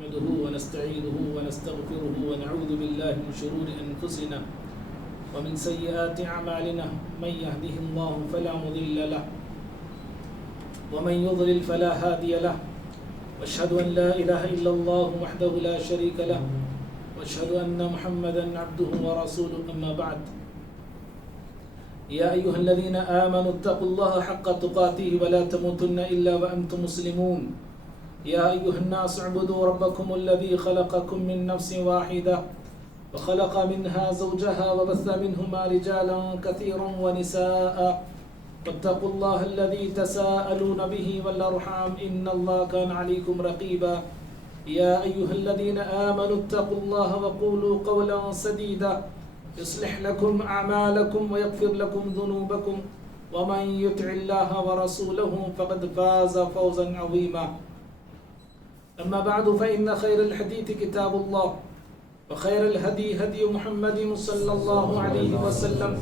نحمده ونستعينه ونستغفره ونعوذ بالله من شرور أنفسنا ومن سيئات أعمالنا من يهده الله فلا مضل له ومن يضلل فلا هادي له وأشهد أن لا إله إلا الله وحده لا شريك له وأشهد أن محمدا عبده ورسوله أما بعد يا أيها الذين آمنوا اتقوا الله حق تقاته ولا تموتن إلا وأنتم مسلمون يا أيها الناس اعبدوا ربكم الذي خلقكم من نفس واحدة وخلق منها زوجها وبث منهما رجالا كثيرا ونساء واتقوا الله الذي تساءلون به والأرحام إن الله كان عليكم رقيبا يا أيها الذين آمنوا اتقوا الله وقولوا قولا سديدا يصلح لكم أعمالكم ويغفر لكم ذنوبكم ومن يطع الله ورسوله فقد فاز فوزا عظيما أما بعد فإن خير الحديث كتاب الله وخير الهدي هدي محمد صلى الله عليه وسلم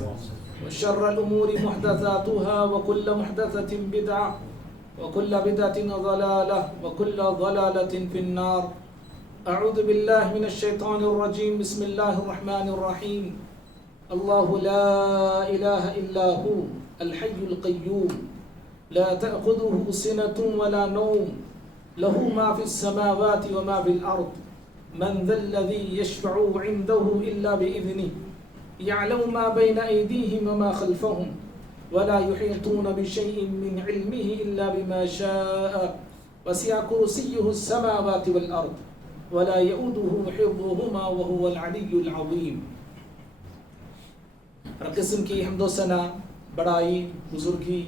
وشر الأمور محدثاتها وكل محدثة بدعة وكل بدعة ضلالة وكل ضلالة في النار أعوذ بالله من الشيطان الرجيم بسم الله الرحمن الرحيم الله لا إله إلا هو الحي القيوم لا تأخذه سنة ولا نوم له ما في السماوات وما في الأرض من ذا الذي يشفع عنده إلا بإذنه يعلم ما بين أيديهم وما خلفهم ولا يحيطون بشيء من علمه إلا بما شاء وسع كرسيه السماوات والأرض ولا يؤوده حفظهما وهو العلي العظيم. ہر قسم کی حمد و ثنا، بڑائی، بزرگی،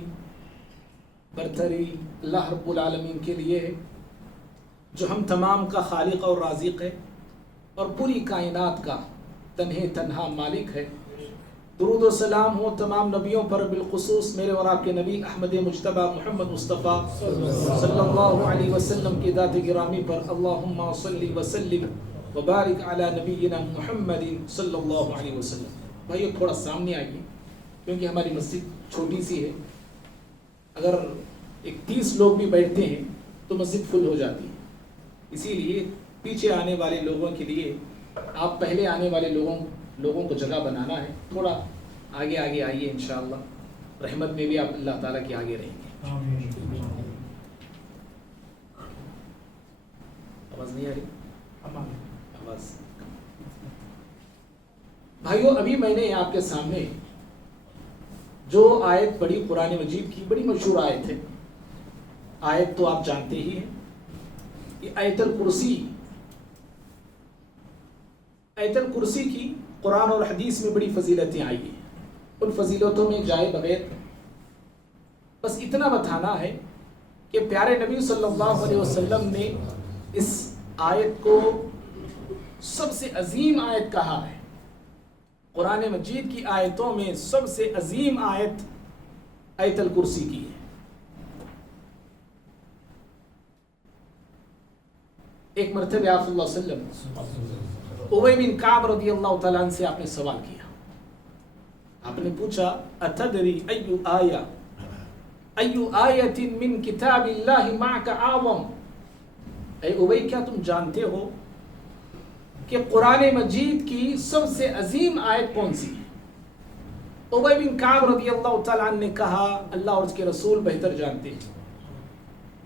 برتری اللہ رب العالمین کے لیے ہے جو ہم تمام کا خالق اور رازق ہے اور پوری کائنات کا تنہا مالک ہے. درود و سلام ہو تمام نبیوں پر، بالخصوص میرے اور آپ کے نبی احمد مجتبی محمد مصطفیٰ صلی اللہ علیہ وسلم کی ذات گرامی پر. اللہم صلی وسلم وبارک علی نبینا محمد صلی اللہ علیہ وسلم. بھائیو تھوڑا سامنے آئیے کیونکہ ہماری مسجد چھوٹی سی ہے. اگر 30 لوگ بھی بیٹھتے ہیں تو مسجد فل ہو جاتی ہے. اسی لیے پیچھے آنے والے لوگوں کے لیے آپ پہلے آنے والے لوگوں کو جگہ بنانا ہے. تھوڑا آگے آئیے، انشاءاللہ رحمت میں بھی آپ اللہ تعالیٰ کے آگے رہیں گے. آواز نہیں آ رہی؟ آواز. بھائیو ابھی میں نے آپ کے سامنے جو آیت پڑھی قرآن مجید کی، بڑی مشہور آیت ہے. آیت تو آپ جانتے ہی ہیں، یہ آیت الکرسی. آیت الکرسی کی قرآن اور حدیث میں بڑی فضیلتیں آئی ہیں. ان فضیلتوں میں جائے بغیر بس اتنا بتانا ہے کہ پیارے نبی صلی اللہ علیہ وسلم نے اس آیت کو سب سے عظیم آیت کہا ہے. قرآن مجید کی آیتوں میں سب سے عظیم آیت آیت الکرسی کی ہے. ایک مرتبہ آپ صلی اللہ علیہ وسلم ابی بن کعب رضی اللہ تعالیٰ عنہ سے آپ نے سوال کیا. آپ نے پوچھا اتدری ایو آیت من کتاب اللہ معک اعظم. اے ابی، کیا تم جانتے ہو کہ قرآن مجید کی سب سے عظیم آیت کون سی ہے؟ ابی بن کعب رضی اللہ تعالیٰ عنہ نے کہا اللہ اور اس کے رسول بہتر جانتے ہیں.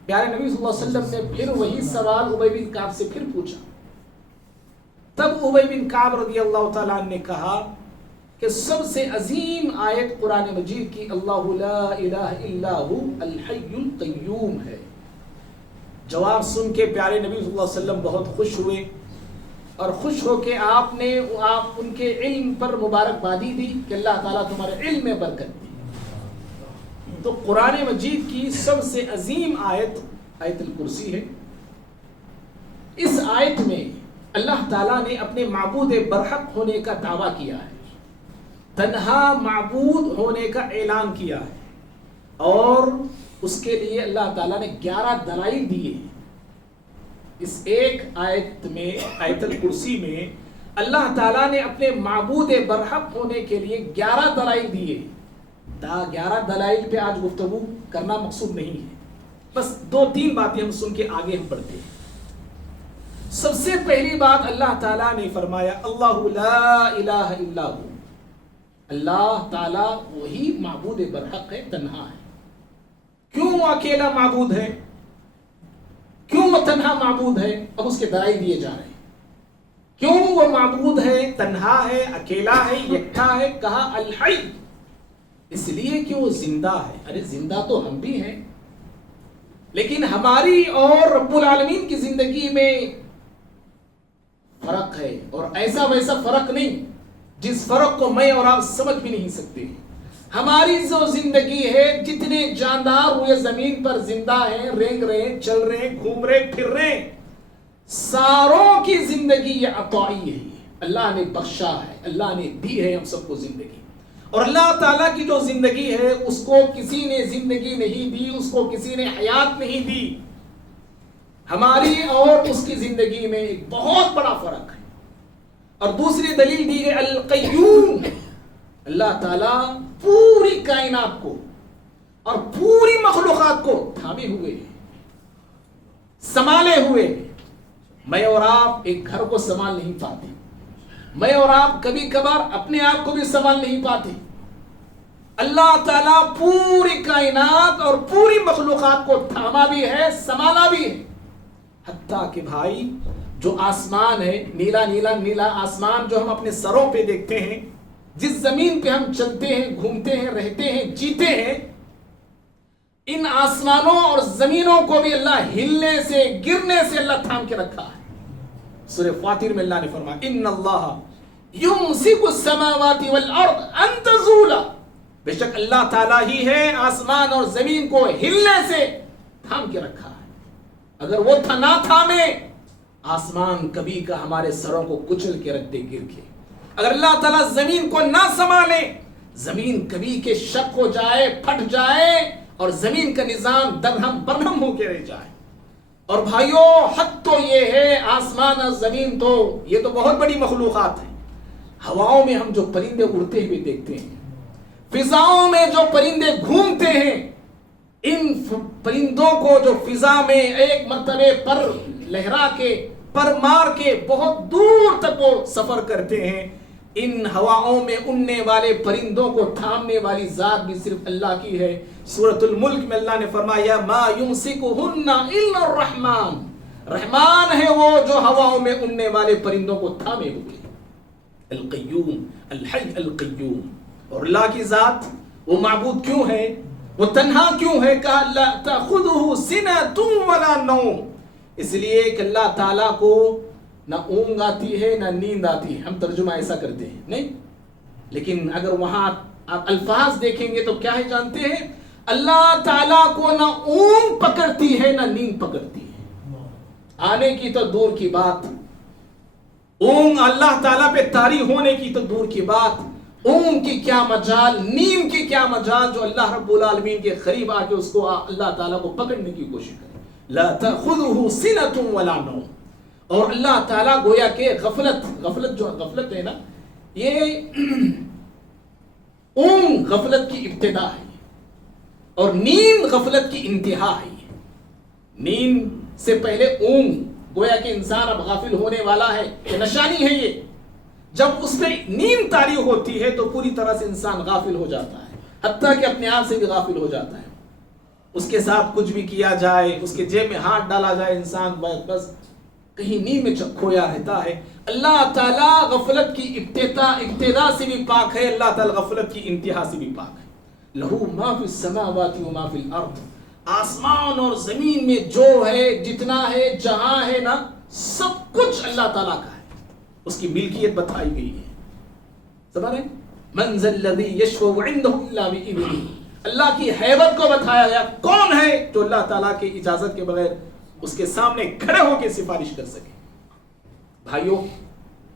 پیارے نبی صلی اللہ علیہ وسلم نے پھر وہی سوال ابی بن کعب سے پھر پوچھا. تب ابی بن کعب رضی اللہ تعالیٰ عنہ نے کہا کہ سب سے عظیم آیت قرآن مجید کی اللہ لا الہ الا ہو الحی القیوم ہے. جواب سن کے پیارے نبی صلی اللہ علیہ وسلم بہت خوش ہوئے اور خوش ہو کے آپ ان کے علم پر مبارکبادی دی کہ اللہ تعالیٰ تمہارے علم میں برکت دی. تو قرآن مجید کی سب سے عظیم آیت آیت الکرسی ہے. اس آیت میں اللہ تعالیٰ نے اپنے معبود برحق ہونے کا دعویٰ کیا ہے، تنہا معبود ہونے کا اعلان کیا ہے، اور اس کے لیے اللہ تعالیٰ نے 11 دلائل دیے. اس ایک آیت میں، آیت الکرسی میں، اللہ تعالیٰ نے اپنے معبود برحق ہونے کے لیے 11 دلائل دیے. 11 دلائل پہ آج گفتگو کرنا مقصود نہیں ہے، بس 2-3 باتیں ہم سن کے آگے ہم بڑھتے ہیں. سے پہلی بات اللہ تعالیٰ نے فرمایا اللہ لا الہ الا ہو، اللہ تعالیٰ وہی معبود برحق ہے، تنہا ہے۔ کیوں وہ اکیلا معبود ہے، کیوں وہ تنہا معبود ہے؟ اب اس کے دلائل دیے جا رہے ہیں۔ کیوں وہ معبود ہے، تنہا ہے، اکیلا ہے، یکتا ہے؟ کہا الحی، اس لیے کہ وہ زندہ ہے۔ ارے زندہ تو ہم بھی ہیں، لیکن ہماری اور رب العالمین کی زندگی میں فرق ہے، اور ایسا ویسا فرق نہیں جس فرق کو میں اور آپ سمجھ بھی نہیں سکتے۔ ہماری جو زندگی ہے، جتنے جاندار ہوئے زمین پر زندہ ہیں، رینگ رہے ہیں، چل رہے ہیں، گھوم رہے، پھر رہے ہیں، ساروں کی زندگی یہ عطائی ہے، اللہ نے بخشا ہے، اللہ نے دی ہے ہم سب کو زندگی۔ اور اللہ تعالیٰ کی جو زندگی ہے اس کو کسی نے زندگی نہیں دی، اس کو کسی نے حیات نہیں دی۔ ہماری اور اس کی زندگی میں ایک بہت بڑا فرق ہے۔ اور دوسری دلیل دی ہے القیوم، اللہ تعالیٰ پوری کائنات کو اور پوری مخلوقات کو تھامے ہوئے، سنبھالے ہوئے۔ میں اور آپ ایک گھر کو سنبھال نہیں پاتے، میں اور آپ کبھی کبھار اپنے آپ کو بھی سنبھال نہیں پاتے۔ اللہ تعالیٰ پوری کائنات اور پوری مخلوقات کو تھاما بھی ہے، سنبھالا بھی ہے۔ حتیٰ کہ بھائی جو آسمان ہے، نیلا نیلا نیلا آسمان جو ہم اپنے سروں پہ دیکھتے ہیں، جس زمین پہ ہم چلتے ہیں، گھومتے ہیں، رہتے ہیں، جیتے ہیں، ان آسمانوں اور زمینوں کو بھی اللہ ہلنے سے، گرنے سے اللہ تھام کے رکھا ہے۔ سورہ فاطر میں اللہ نے فرمایا ان اللہ یمسک السماوات والارض ان تزولا، بے شک اللہ تعالیٰ ہی ہے آسمان اور زمین کو ہلنے سے تھام کے رکھا ہے۔ اگر وہ نہ تھامے، آسمان کبھی کا ہمارے سروں کو کچل کے رکھ دے، گر کے۔ اگر اللہ تعالیٰ زمین کو نہ سنبھالے، زمین کبھی کے شک ہو جائے، پھٹ جائے، اور زمین کا نظام درہم برہم ہو کے رہ جائے۔ اور بھائیوں حق تو یہ ہے، آسمان اور زمین تو یہ تو بہت بڑی مخلوقات ہیں۔ ہواؤں میں ہم جو پرندے اڑتے ہوئے دیکھتے ہیں، فضاؤں میں جو پرندے گھومتے ہیں، ان پرندوں کو جو فضا میں ایک مرتبے پر لہرا کے، پر مار کے بہت دور تک وہ سفر کرتے ہیں، ان ہواؤں میں اڑنے والے پرندوں کو تھامنے والی ذات بھی صرف اللہ کی ہے۔ سورۃ الملک میں اللہ نے فرمایا ما یمسکہن الا الرحمن، رحمان ہے وہ جو ہواؤں میں اڑنے والے پرندوں کو تھامے ہوئے۔ القیوم، الحی القیوم۔ اور اللہ کی ذات، وہ معبود کیوں ہے، وہ تنہا کیوں ہے؟ کہا لا تأخذہ سنۃ ولا نوم، اس لیے کہ اللہ تعالیٰ کو نہ اونگ آتی ہے نہ نیند آتی ہے۔ ہم ترجمہ ایسا کرتے ہیں نہیں، لیکن اگر وہاں آپ الفاظ دیکھیں گے تو کیا ہے جانتے ہیں؟ اللہ تعالیٰ کو نہ اونگ پکڑتی ہے نہ نیند پکڑتی ہے، آنے کی تو دور کی بات، اونگ اللہ تعالیٰ پہ طاری ہونے کی تو دور کی بات، اونگ کی کیا مجال، نیند کی کیا مجال جو اللہ رب العالمین کے قریب آ کے اس کو اللہ تعالیٰ کو پکڑنے کی کوشش کرے۔ لا تأخذہ سنۃ ولا نوم۔ اور اللہ تعالیٰ گویا کہ غفلت ہے نا، یہ اونگ غفلت کی ابتدا ہے اور نیند غفلت کی انتہا ہے۔ نیند سے پہلے اونگ، گویا کہ انسان اب غافل ہونے والا ہے، یہ نشانی ہے۔ یہ جب اس پہ نیند طاری ہوتی ہے تو پوری طرح سے انسان غافل ہو جاتا ہے، حتیٰ کہ اپنے آپ سے بھی غافل ہو جاتا ہے۔ اس کے ساتھ کچھ بھی کیا جائے، اس کے جیب میں ہاتھ ڈالا جائے، انسان بس کہیں نیند میں کھویا رہتا ہے۔ اللہ تعالیٰ غفلت کی ابتدا سے بھی پاک ہے، اللہ تعالیٰ غفلت کی انتہا سے بھی پاک ہے۔ لہو ما فی السماوات و ما فی الارض، آسمان اور زمین میں جو ہے، جتنا ہے، جہاں ہے نا، سب کچھ اللہ تعالیٰ کا ہے، اس کی ملکیت بتائی گئی ہے۔ سمجھ رہے ہیں؟ من ذا الذی یشفع عنده الا بإذنہ، اللہ کی حیبت کو بتایا گیا، کون ہے جو اللہ تعالیٰ کی اجازت کے بغیر اس کے سامنے کھڑے ہو کے سفارش کر سکے۔ بھائیوں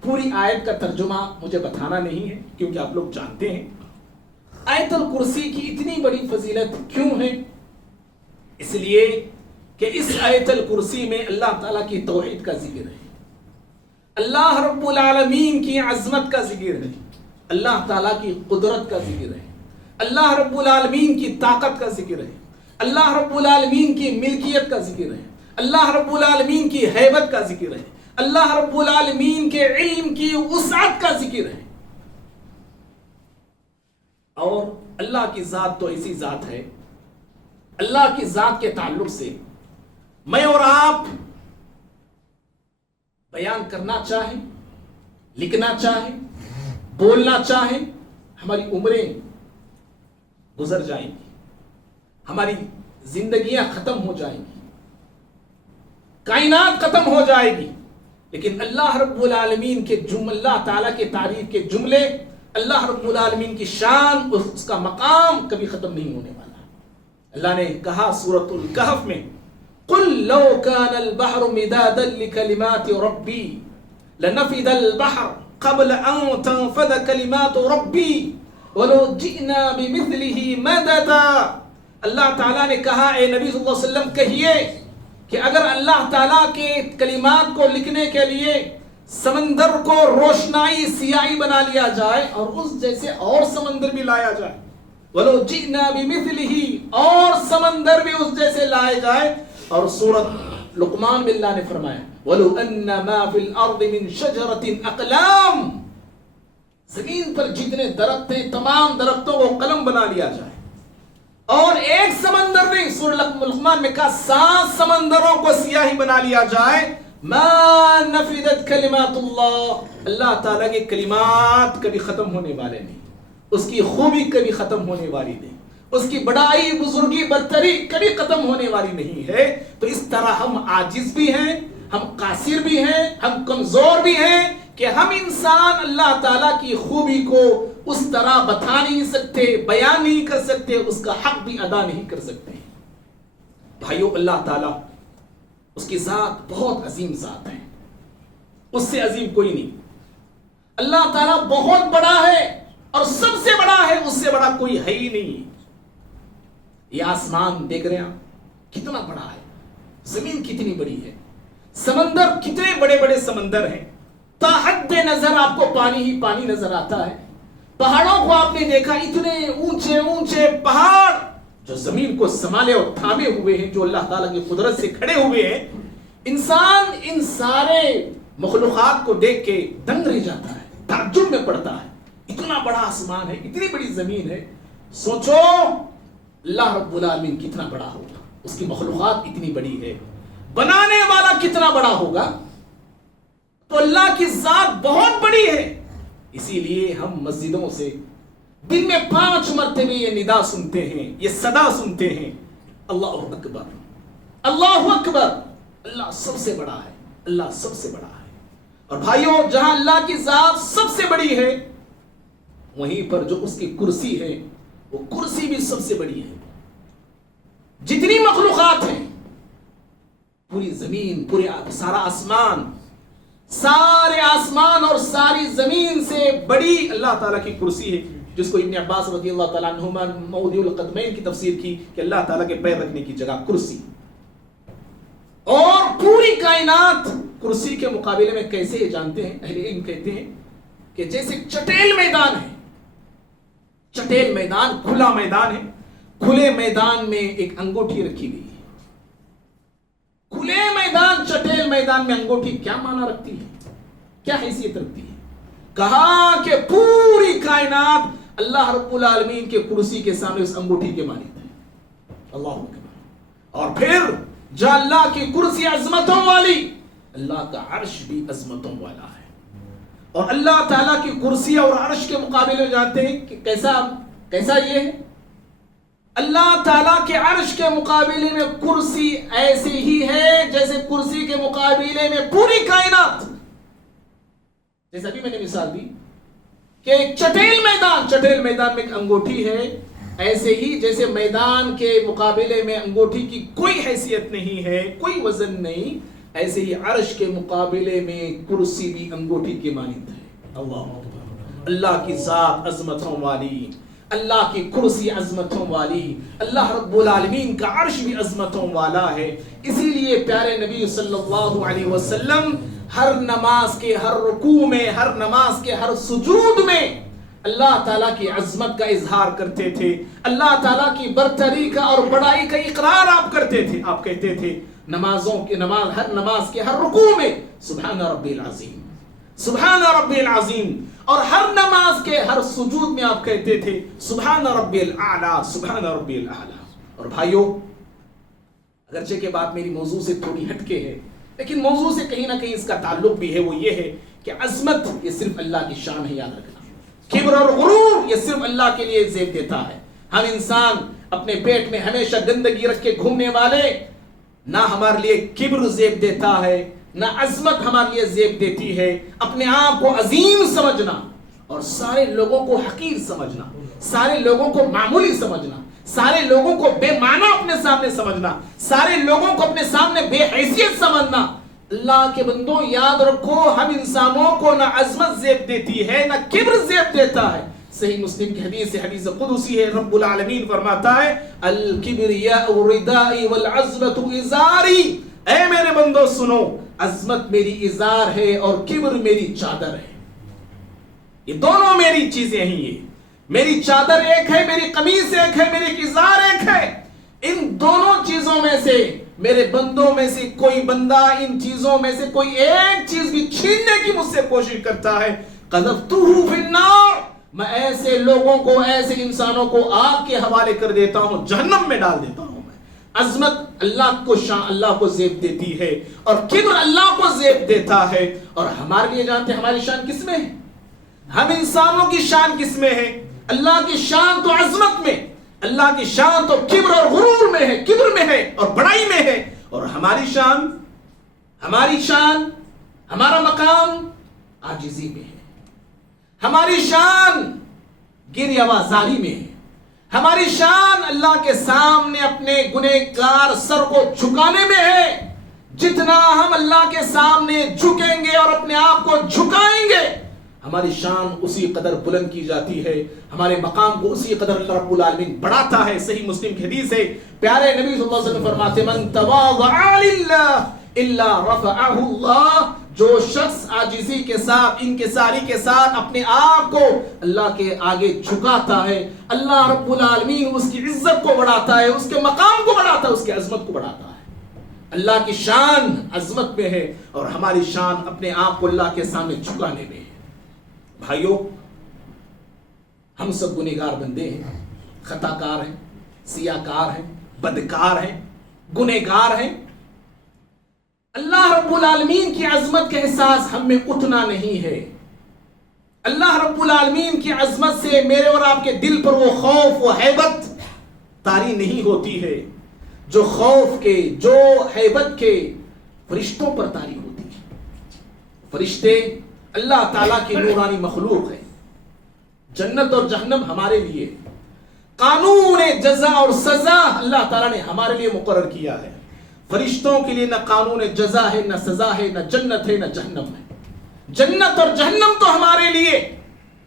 پوری آیت کا ترجمہ مجھے بتانا نہیں ہے کیونکہ آپ لوگ جانتے ہیں آیت الکرسی کی اتنی بڑی فضیلت کیوں ہے۔ اس لیے کہ اس آیت الکرسی میں اللہ تعالیٰ کی توحید کا ذکر ہے، اللہ رب العالمین کی عظمت کا ذکر ہے، اللہ تعالیٰ کی قدرت کا ذکر ہے، اللہ رب العالمین کی طاقت کا ذکر ہے، اللہ رب العالمین کی ملکیت کا ذکر ہے، اللہ رب العالمین کی حیبت کا ذکر ہے، اللہ رب العالمین کے علم کی وسعت کا ذکر ہے. اور اللہ کی ذات تو ایسی ذات ہے، اللہ کی ذات کے تعلق سے میں اور آپ بیان کرنا چاہیں، لکھنا چاہیں، بولنا چاہیں، ہماری عمریں گزر جائیں گی، ہماری زندگیاں ختم ہو جائیں گی، کائنات ختم ہو جائے گی، لیکن اللہ رب العالمین کے اللہ تعالیٰ کے تعریف کے جملے، اللہ رب العالمین کی شان، اس کا مقام کبھی ختم نہیں ہونے والا. اللہ نے کہا سورۃ الکہف میں، قل لو كان البحر مدادا لكلمات ربی لنفد البحر قبل ان تنفد كلمات ربی ولو جئنا بمثله مددا. اللہ تعالیٰ نے کہا اے نبی صلی اللہ علیہ وسلم کہیے کہ اگر اللہ تعالیٰ کے کلمات کو لکھنے کے لیے سمندر کو روشنائی سیاہی بنا لیا جائے اور اس جیسے اور سمندر بھی لایا جائے، وَلَوْ جِئْنَا بِمِثْلِهِ، اور سمندر بھی اس جیسے لائے جائے. اور سورۃ لقمان میں اللہ نے فرمایا وَلَوْ أَنَّ مَا فِي الْأَرْضِ مِنْ شَجَرَةٍ أَقْلَامٍ، زمین پر جتنے درخت ہیں تمام درختوں کو قلم بنا لیا جائے، اور ایک سمندر نہیں، سورۃ لقمان میں کہا 7 سمندروں کو سیاہی بنا لیا جائے، ما نفدت کلمات اللہ، اللہ تعالیٰ کے کلمات کبھی ختم ہونے والے نہیں، اس کی خوبی کبھی ختم ہونے والی نہیں، اس کی بڑائی بزرگی برتری کبھی ختم ہونے والی نہیں ہے. تو اس طرح ہم عاجز بھی ہیں، ہم قاصر بھی ہیں، ہم کمزور بھی ہیں کہ ہم انسان اللہ تعالیٰ کی خوبی کو اس طرح بتا نہیں سکتے، بیان نہیں کر سکتے، اس کا حق بھی ادا نہیں کر سکتے. بھائیو، اللہ تعالیٰ اس کی ذات بہت عظیم ذات ہے، اس سے عظیم کوئی نہیں. اللہ تعالیٰ بہت بڑا ہے اور سب سے بڑا ہے، اس سے بڑا کوئی ہے ہی نہیں. یہ آسمان دیکھ رہے ہیں آپ کتنا بڑا ہے، زمین کتنی بڑی ہے، سمندر کتنے بڑے بڑے سمندر ہیں، تا حد نظر آپ کو پانی ہی پانی نظر آتا ہے. پہاڑوں کو آپ نے دیکھا، اتنے اونچے اونچے پہاڑ جو زمین کو سنبھالے اور تھامے ہوئے ہیں، جو اللہ تعالیٰ کی قدرت سے کھڑے ہوئے ہیں. انسان ان سارے مخلوقات کو دیکھ کے دنگ رہ جاتا ہے، تعجب میں پڑتا ہے، اتنا بڑا آسمان ہے، اتنی بڑی زمین ہے. سوچو اللہ رب العالمین کتنا بڑا ہوگا، اس کی مخلوقات اتنی بڑی ہے، بنانے والا کتنا بڑا ہوگا. تو اللہ کی ذات بہت بڑی ہے. اسی لیے ہم مسجدوں سے دن میں 5 مرتبہ یہ ندا سنتے ہیں، یہ صدا سنتے ہیں، اللہ اکبر، اللہ اکبر، اللہ سب سے بڑا ہے، اللہ سب سے بڑا ہے. اور بھائیوں، جہاں اللہ کی ذات سب سے بڑی ہے، وہیں پر جو اس کی کرسی ہے، وہ کرسی بھی سب سے بڑی ہے. جتنی مخلوقات ہیں، پوری زمین، پورے سارا آسمان، سارے آسمان اور ساری زمین سے بڑی اللہ تعالیٰ کی کرسی ہے، جس کو ابن عباس رضی اللہ تعالیٰ عنہما موضع القدمین کی تفسیر کی کہ اللہ تعالیٰ کے پیر رکھنے کی جگہ کرسی. اور پوری کائنات کرسی کے مقابلے میں کیسے جانتے ہیں؟ اہل علم کہتے ہیں کہ جیسے چٹیل میدان ہے، چٹیل میدان کھلا میدان ہے، کھلے میدان میں ایک انگوٹھی رکھی گئی ہے. کھلے میدان، چٹیل میدان میں انگوٹھی کیا معنی رکھتی ہے، کیا حیثیت رکھتی ہے؟ کہا کہ پوری کائنات اللہ رب العالمین کے کرسی کے سامنے اس انگوٹھی کے مانند ہے. اللہ اکبر. اور پھر جو اللہ کی کرسی عظمتوں والی، اللہ کا عرش بھی عظمتوں والا ہے. اور اللہ تعالیٰ کی کرسی اور عرش کے مقابلے میں جانتے ہیں کہ کیسا یہ ہے؟ اللہ تعالیٰ کے عرش کے مقابلے میں کرسی ایسی ہی ہے جیسے کرسی کے مقابلے میں پوری کائنات. جیسا بھی میں نے مثال دی کہ ایک چٹیل میدان میں ایک انگوٹھی ہے، ایسے ہی جیسے میدان کے مقابلے میں انگوٹھی کی کوئی حیثیت نہیں ہے، کوئی وزن نہیں، ایسے ہی عرش کے مقابلے میں کرسی بھی انگوٹھی کے مانند ہے. اللہ اکبر. اللہ کی ذات عظمتوں والی، اللہ کی کرسی عظمتوں والی، اللہ رب العالمین کا عرش بھی عظمتوں والا ہے. اسی لیے پیارے نبی صلی اللہ علیہ وسلم ہر نماز کے ہر رکوع میں، ہر نماز کے ہر سجود میں اللہ تعالیٰ کی عظمت کا اظہار کرتے تھے، اللہ تعالیٰ کی برتری کا اور بڑائی کا اقرار آپ کرتے تھے. آپ کہتے تھے ہر نماز کے ہر رکوع میں سبحان ربی العظیم، سبحان ربی العظیم، اور ہر نماز کے ہر سجود میں آپ کہتے تھے سبحان ربی الاعلیٰ، سبحان ربی الاعلیٰ۔ اور بھائیو، اگرچہ کہ بات میری موضوع سے تھوڑی ہٹ کے ہے، لیکن موضوع سے کہیں نہ کہیں اس کا تعلق بھی ہے، وہ یہ ہے کہ عظمت یہ صرف اللہ کی شان ہے، یاد رکھنا۔ کبر اور غرور یہ صرف اللہ کے لیے زیب دیتا ہے۔ ہم انسان اپنے پیٹ میں ہمیشہ گندگی رکھ کے گھومنے والے، نہ ہمارے لیے کبر زیب دیتا ہے، نہ عظمت ہمارے لیے زیب دیتی ہے۔ اپنے آپ کو عظیم سمجھنا اور سارے لوگوں کو حقیر سمجھنا، سارے لوگوں کو معمولی سمجھنا، سارے لوگوں کو بے معنی اپنے سامنے سمجھنا، سارے لوگوں کو اپنے سامنے بے حیثیت سمجھنا۔ اللہ کے بندوں یاد رکھو، ہم انسانوں کو نہ عظمت زیب دیتی ہے، نہ کبر زیب دیتا ہے۔ صحیح مسلم کی حدیث سے، حدیث قدسی ہے، رب العالمین فرماتا ہے الکبریاء ردائی والعظمت ازاری، اے میرے بندو سنو، عظمت میری ازار ہے اور کبر میری چادر ہے۔ یہ دونوں میری چیزیں ہیں، یہ میری چادر ایک ہے، میری قمیص ایک ہے، میری ازار ایک ہے۔ ان دونوں چیزوں میں سے میرے بندوں میں سے کوئی بندہ ان چیزوں میں سے کوئی ایک چیز بھی چھیننے کی مجھ سے کوشش کرتا ہے، قذفتہ فی النار، میں ایسے لوگوں کو، ایسے انسانوں کو آگ کے حوالے کر دیتا ہوں، جہنم میں ڈال دیتا ہوں۔ میں عظمت اللہ کو، شان اللہ کو زیب دیتی ہے، اور کبر اللہ کو زیب دیتا ہے۔ اور ہمارے لیے جانتے ہیں ہماری شان کس میں ہے؟ ہم انسانوں کی شان کس میں ہے؟ اللہ کی شان تو عظمت میں، اللہ کی شان تو کبر اور غرور میں ہے، کبر میں ہے اور بڑائی میں ہے۔ اور ہماری شان، ہمارا مقام عاجزی میں ہے، ہماری شان گریہ آوازاری میں ہے، ہماری شان اللہ کے سامنے اپنے گنہگار سر کو جھکانے میں ہے۔ جتنا ہم اللہ کے سامنے جھکیں گے اور اپنے آپ کو جھکائیں گے، ہماری شان اسی قدر بلند کی جاتی ہے، ہمارے مقام کو اسی قدر اللہ رب العالمین بڑھاتا ہے۔ صحیح مسلم کی حدیث ہے، پیارے نبی صلی اللہ علیہ وسلم فرماتے من تواضع للہ الا رفعہ اللہ، جو شخص عاجزی کے ساتھ، انکساری کے ساتھ اپنے آپ کو اللہ کے آگے جھکاتا ہے، اللہ رب العالمین اس کی عزت کو بڑھاتا ہے، اس کے مقام کو بڑھاتا ہے، اس کی عظمت کو بڑھاتا ہے۔ اللہ کی شان عظمت میں ہے اور ہماری شان اپنے آپ کو اللہ کے سامنے جھکانے میں ہے۔ بھائیو، ہم سب گنہگار بندے ہیں، خطا کار ہیں، سیاہ کار ہیں، بدکار ہیں، گنہگار ہیں۔ اللہ رب العالمین کی عظمت کا احساس ہم میں اتنا نہیں ہے۔ اللہ رب العالمین کی عظمت سے میرے اور آپ کے دل پر وہ خوف، وہ ہیبت طاری نہیں ہوتی ہے جو خوف کے، جو ہیبت کے فرشتوں پر طاری ہوتی ہے۔ فرشتے اللہ تعالیٰ کی نورانی مخلوق ہے۔ جنت اور جہنم ہمارے لیے، قانون جزا اور سزا اللہ تعالیٰ نے ہمارے لیے مقرر کیا ہے۔ فرشتوں کے لیے نہ قانون جزا ہے، نہ سزا ہے، نہ جنت ہے، نہ جہنم ہے۔ جنت اور جہنم تو ہمارے لیے،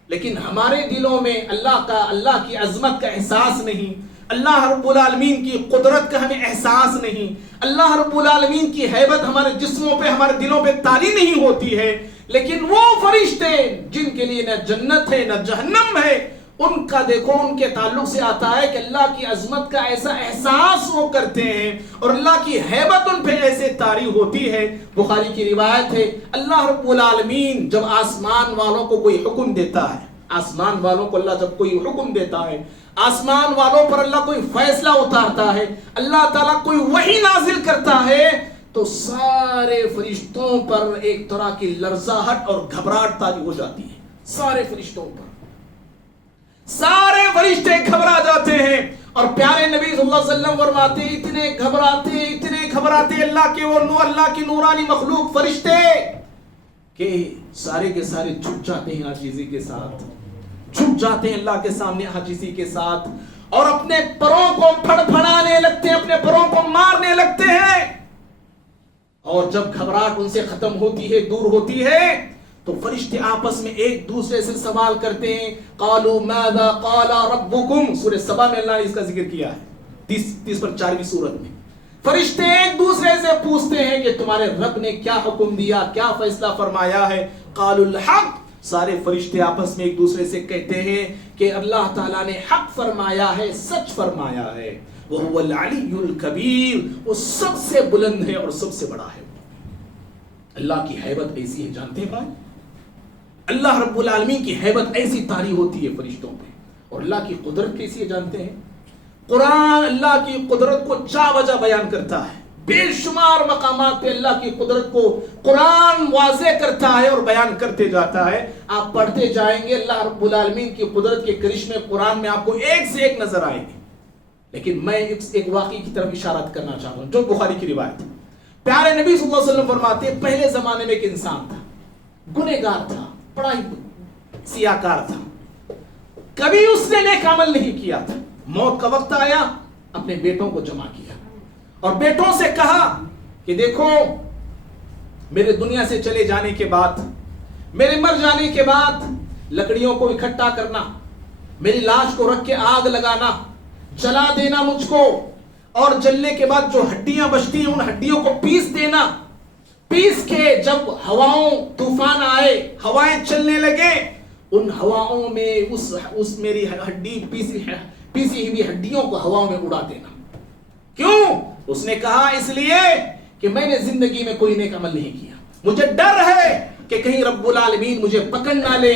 لیکن ہمارے دلوں میں اللہ کی عظمت کا احساس نہیں، اللہ رب العالمین کی قدرت کا ہمیں احساس نہیں، اللہ رب العالمین کی ہیبت ہمارے جسموں پہ، ہمارے دلوں پہ طاری نہیں ہوتی ہے۔ لیکن وہ فرشتے جن کے لیے نہ جنت ہے نہ جہنم ہے، ان کا دیکھو، ان کے تعلق سے آتا ہے کہ اللہ کی عظمت کا ایسا احساس وہ کرتے ہیں اور اللہ کی ہیبت ان پہ ایسے طاری ہوتی ہے۔ بخاری کی روایت ہے، اللہ رب العالمین جب آسمان والوں کو کوئی حکم دیتا ہے، آسمان والوں کو اللہ جب کوئی حکم دیتا ہے، آسمان والوں پر اللہ کوئی فیصلہ اتارتا ہے، اللہ تعالیٰ کوئی وحی نازل کرتا ہے، تو سارے فرشتوں پر ایک طرح کی لرزاہٹ اور گھبراہٹ طاری ہو جاتی ہے۔ سارے فرشتوں پر، سارے فرشتے گھبرا جاتے ہیں، اور پیارے نبی صلی اللہ علیہ وسلم فرماتے اتنے گھبراتے اللہ کے وہ اللہ کی نورانی مخلوق فرشتے کہ سارے کے سارے جھک جاتے ہیں عاجزی کے ساتھ، جھک جاتے ہیں اللہ کے سامنے عاجزی کے ساتھ، اور اپنے پروں کو پھڑپھڑانے لگتے ہیں، اپنے پروں کو مارنے لگتے ہیں۔ اور جب گھبراہٹ ان سے ختم ہوتی ہے، دور ہوتی ہے، تو فرشتے آپس میں ایک دوسرے سے سوال کرتے ہیں، قالوا ماذا قال ربكم، سورہ سبا میں اللہ نے اس کا ذکر کیا ہے، 30 پر 4ویں سورت میں۔ فرشتے ایک دوسرے سے پوچھتے ہیں کہ تمہارے رب نے کیا حکم دیا، کیا فیصلہ فرمایا ہے؟ قالوا الحق، سارے فرشتے آپس میں ایک دوسرے سے کہتے ہیں کہ اللہ تعالیٰ نے حق فرمایا ہے، سچ فرمایا ہے۔ وَهُوَ الْعَلِيُّ الْكَبِيرُ، وہ سب سے بلند ہے اور سب سے بڑا ہے۔ اللہ کی حیبت ایسی ہے، جانتے ہیں بھائی؟ اللہ رب العالمین کی حیبت ایسی طاری ہوتی ہے فرشتوں پہ، اور اللہ کی قدرت کیسی ہے جانتے ہیں؟ قرآن اللہ کی قدرت کو چا بجا بیان کرتا ہے، بے شمار مقامات پہ اللہ کی قدرت کو قرآن واضح کرتا ہے اور بیان کرتے جاتا ہے۔ آپ پڑھتے جائیں گے اللہ رب العالمین کی قدرت کے کرشمے قرآن میں آپ کو ایک سے ایک نظر آئیں گے۔ لیکن میں ایک واقعی کی طرف اشارہ کرنا چاہتا ہوں جو بخاری کی روایت ہے۔ پیارے نبی صلی اللہ علیہ وسلم فرماتے ہیں پہلے زمانے میں ایک انسان تھا، گنہگار تھا، بڑا ہی سیاکار تھا، کبھی اس نے نیک عمل نہیں کیا تھا۔ موت کا وقت آیا، اپنے بیٹوں کو جمع کیا اور بیٹوں سے کہا کہ دیکھو میرے دنیا سے چلے جانے کے بعد، میرے مر جانے کے بعد لکڑیوں کو اکٹھا کرنا، میری لاش کو رکھ کے آگ لگانا، جلا دینا مجھ کو، اور جلنے کے بعد جو ہڈیاں بچتی ہیں ان ہڈیوں کو پیس دینا، پیس کے جب ہواؤں طوفان آئے، ہوائیں چلنے لگے، ان ہواؤں میں اس میری ہڈی پیسی ہوئی ہڈیوں کو ہواؤں میں اڑا دینا۔ کیوں؟ اس نے کہا اس لیے کہ میں نے زندگی میں کوئی نیک عمل نہیں کیا، مجھے ڈر ہے کہ کہیں رب العالمین مجھے پکڑ نہ لے،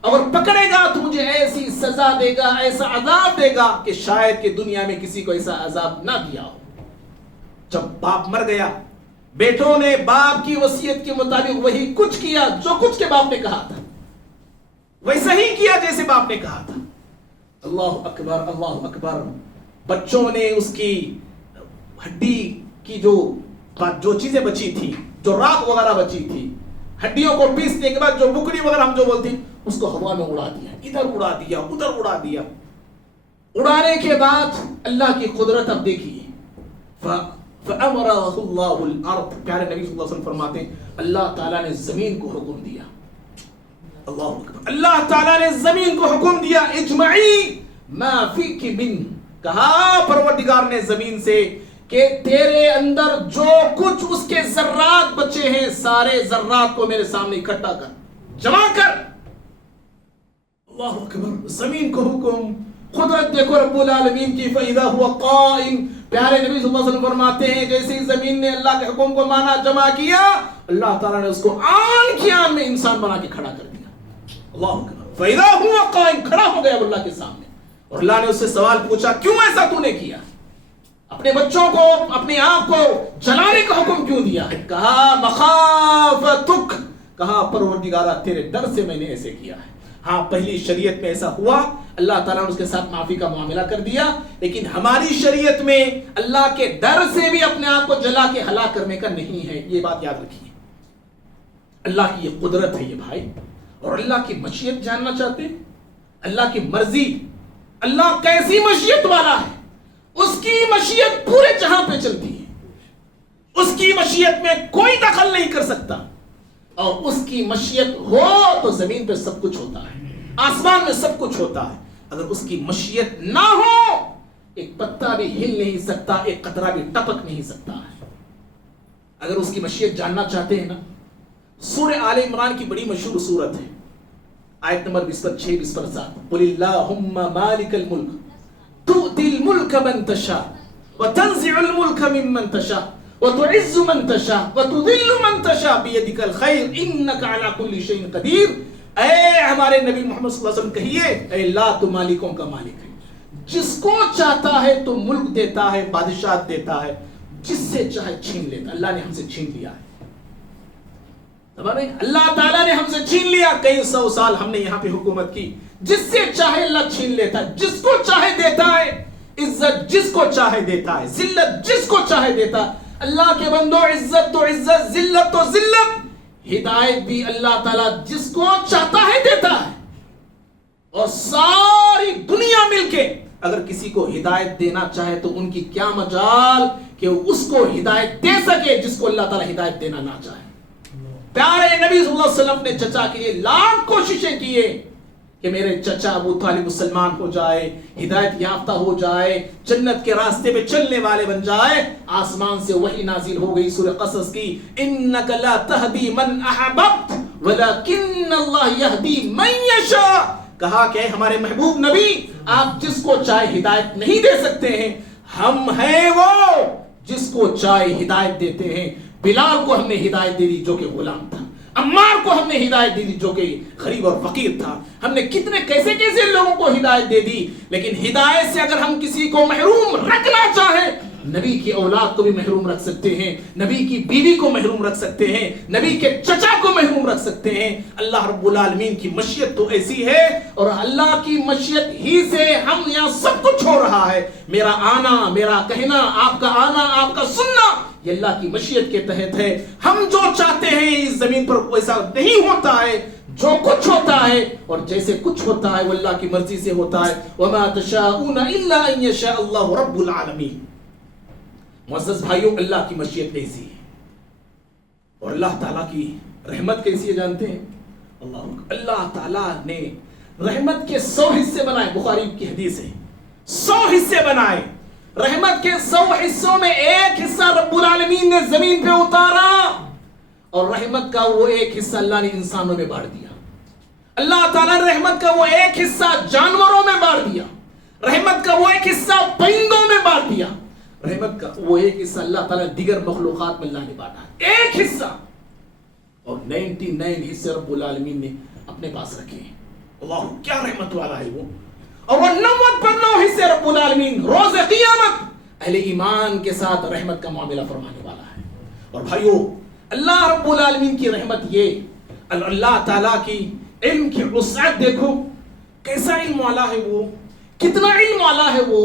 اور پکڑے گا تو مجھے ایسی سزا دے گا، ایسا عذاب دے گا کہ شاید کہ دنیا میں کسی کو ایسا عذاب نہ دیا ہو۔ جب باپ مر گیا، بیٹوں نے باپ کی وصیت کے مطابق وہی کچھ کیا جو کچھ کے باپ نے کہا تھا، ویسا ہی کیا جیسے باپ نے کہا تھا۔ اللہ اکبر، اللہ اکبر۔ بچوں نے اس کی ہڈی کی جو چیزیں بچی تھی، جو راکھ وغیرہ بچی تھی، ہڈیوں کو پیسنے کے بعد جو بکڑی وغیرہ ہم جو بولتے ہیں، اس کو ہوا میں اڑا دیا، ادھر اڑا دیا، ادھر اڑا دیا۔ اڑانے کے بعد اللہ کی قدرت اب دیکھیے، فَأَمَرَهُ اللَّهُ الْأَرْضِ، پیارے نبی صلی اللہ علیہ وسلم فرماتے ہیں اللہ تعالیٰ نے زمین کو حکم دیا، اللہ اکبر، اللہ تعالیٰ نے زمین کو حکم دیا، اجمعی ما فیک من، کہا پروردگار نے زمین سے کہ تیرے اندر جو کچھ اس کے ذرات بچے ہیں سارے ذرات کو میرے سامنے اکٹھا کر، جمع کر۔ اللہ اکبر، زمین کو حکم، قدرت دیکھو رب العالمین کی، فَإِذَا هُوَ قَائِمٌ، پیارے نبی صلی اللہ علیہ وسلم فرماتے ہیں جیسے ہی زمین نے اللہ کے حکم کو مانا، جمع کیا، اللہ تعالیٰ نے اس کو آن کی آن میں انسان بنا کے کھڑا کر دیا۔ اللہ اکبر، فَإِذَا هُوَ قَائِمٌ، کھڑا ہو گیا اللہ کے سامنے، اور اللہ نے اس سے سوال پوچھا کیوں ایسا تو نے کیا، اپنے بچوں کو، اپنے آپ کو جلانے کا حکم کیوں دیا؟ کہا مخافتک، کہا پروردگارہ تیرے ڈر سے میں نے ایسے کیا ہے۔ ہاں پہلی شریعت میں ایسا ہوا، اللہ تعالیٰ نے اس کے ساتھ معافی کا معاملہ کر دیا، لیکن ہماری شریعت میں اللہ کے ڈر سے بھی اپنے آپ کو جلا کے ہلاک کرنے کا نہیں ہے، یہ بات یاد رکھیے۔ اللہ کی یہ قدرت ہے یہ بھائی، اور اللہ کی مشیت جاننا چاہتے ہیں؟ اللہ کی مرضی، اللہ کیسی مشیت والا ہے؟ اس کی مشیت پورے جہاں پہ چلتی ہے، اس کی مشیت میں کوئی دخل نہیں کر سکتا، اور اس کی مشیت ہو تو زمین پہ سب کچھ ہوتا ہے، آسمان میں سب کچھ ہوتا ہے۔ اگر اس کی مشیت نہ ہو ایک پتا بھی ہل نہیں سکتا، ایک قطرہ بھی ٹپک نہیں سکتا ہے۔ اگر اس کی مشیت جاننا چاہتے ہیں نا، سورہ آل عمران کی بڑی مشہور سورت ہے، آیت نمبر 26 27، قل اللہم مالک الملک تؤتی الملک من تشاء وتنزع الملک ممن تشاء وتعز من تشاء وتذل من تشاء بیدک الخیر انک علی کل شیء قدیر۔ اے ہمارے نبی محمد صلی اللہ علیہ وسلم کہیے اے اللہ تو مالکوں کا مالک ہے، جس کو چاہتا ہے تو ملک دیتا ہے، بادشاہت دیتا ہے، جس سے چاہے چھین لیتا۔ اللہ نے ہم سے چھین لیا ہے، اللہ تعالیٰ نے ہم سے چھین لیا، کئی سو سال ہم نے یہاں پہ حکومت کی، جس سے چاہے اللہ چھین لیتا ہے، جس کو چاہے دیتا ہے، عزت جس کو چاہے دیتا ہے، ذلت جس کو چاہے دیتا ہے۔ اللہ کے بندو، عزت تو عزت، ذلت تو ذلت، ہدایت بھی اللہ تعالیٰ جس کو چاہتا ہے دیتا ہے، اور ساری دنیا مل کے اگر کسی کو ہدایت دینا چاہے تو ان کی کیا مجال کہ وہ اس کو ہدایت دے سکے جس کو اللہ تعالیٰ ہدایت دینا نہ چاہے۔ پیارے نبی صلی اللہ علیہ وسلم نے چچا کے لیے لاکھ کوششیں کیے کہ میرے چچا ابو طالب مسلمان ہو جائے، ہدایت یافتہ ہو جائے، جنت کے راستے پہ چلنے والے بن جائے۔ آسمان سے وحی نازل ہو گئی سورہ قصص کی، انک لا تہدی من احببت ولکن اللہ یہدی من یشاء، کہا کہ ہمارے محبوب نبی آپ جس کو چاہے ہدایت نہیں دے سکتے ہیں، ہم ہیں وہ جس کو چائے ہدایت دیتے ہیں. بلال کو ہم نے ہدایت دے دی جو کہ غلام تھا. عمار کو ہم نے ہدایت دے دی جو کہ غریب اور فقیر تھا. ہم نے کتنے کیسے کیسے لوگوں کو ہدایت دے دی. لیکن ہدایت سے اگر ہم کسی کو محروم رکھنا چاہیں, نبی کی اولاد کو بھی محروم رکھ سکتے ہیں, نبی کی بیوی کو محروم رکھ سکتے ہیں, نبی کے چچا کو محروم رکھ سکتے ہیں. اللہ رب العالمین کی مشیت تو ایسی ہے, اور اللہ کی مشیت ہی سے ہم یہاں سب کچھ ہو رہا ہے. میرا آنا, میرا کہنا, آپ کا آنا, آپ کا سننا, یہ اللہ کی مشیت کے تحت ہے. ہم جو چاہتے ہیں اس زمین پر ویسا نہیں ہوتا ہے. جو کچھ ہوتا ہے اور جیسے کچھ ہوتا ہے وہ اللہ کی مرضی سے ہوتا ہے. وَمَا تَشَاءُونَ إِلَّا أَن يَشَاءَ اللَّهُ رَبُّ الْعَالَمِينَ. معزز بھائیوں, اللہ کی مشیت کیسی ہے اور اللہ تعالیٰ کی رحمت کیسی ہے جانتے ہیں؟ اللہ تعالیٰ نے رحمت کے 100 حصے بنائے. بخاری کی حدیث ہے, 100 حصے بنائے. رحمت کے 100 حصوں میں ایک حصہ رب العالمین نے زمین پہ اتارا, اور رحمت کا وہ ایک حصہ اللہ نے انسانوں میں بانٹ دیا. اللہ تعالیٰ نے رحمت کا وہ ایک حصہ جانوروں میں بانٹ دیا. رحمت کا وہ ایک حصہ پرندوں میں بانٹ دیا. رحمت کا وہ ایک حصہ اللہ تعالیٰ دیگر مخلوقات میں اللہ نے بانٹا. ایک حصہ, اور 99 حصے رب العالمین نے اپنے پاس رکھے. اللہ کیا رحمت والا ہے وہ. اور وہ 90 حصے رب العالمین روز قیامت اہل ایمان کے ساتھ رحمت کا معاملہ فرمانے والا ہے. اور بھائیو, اللہ رب العالمین کی رحمت یہ, اللہ تعالیٰ کی علم کی وسعت دیکھو, کیسا علم والا ہے وہ, کتنا علم والا ہے وہ,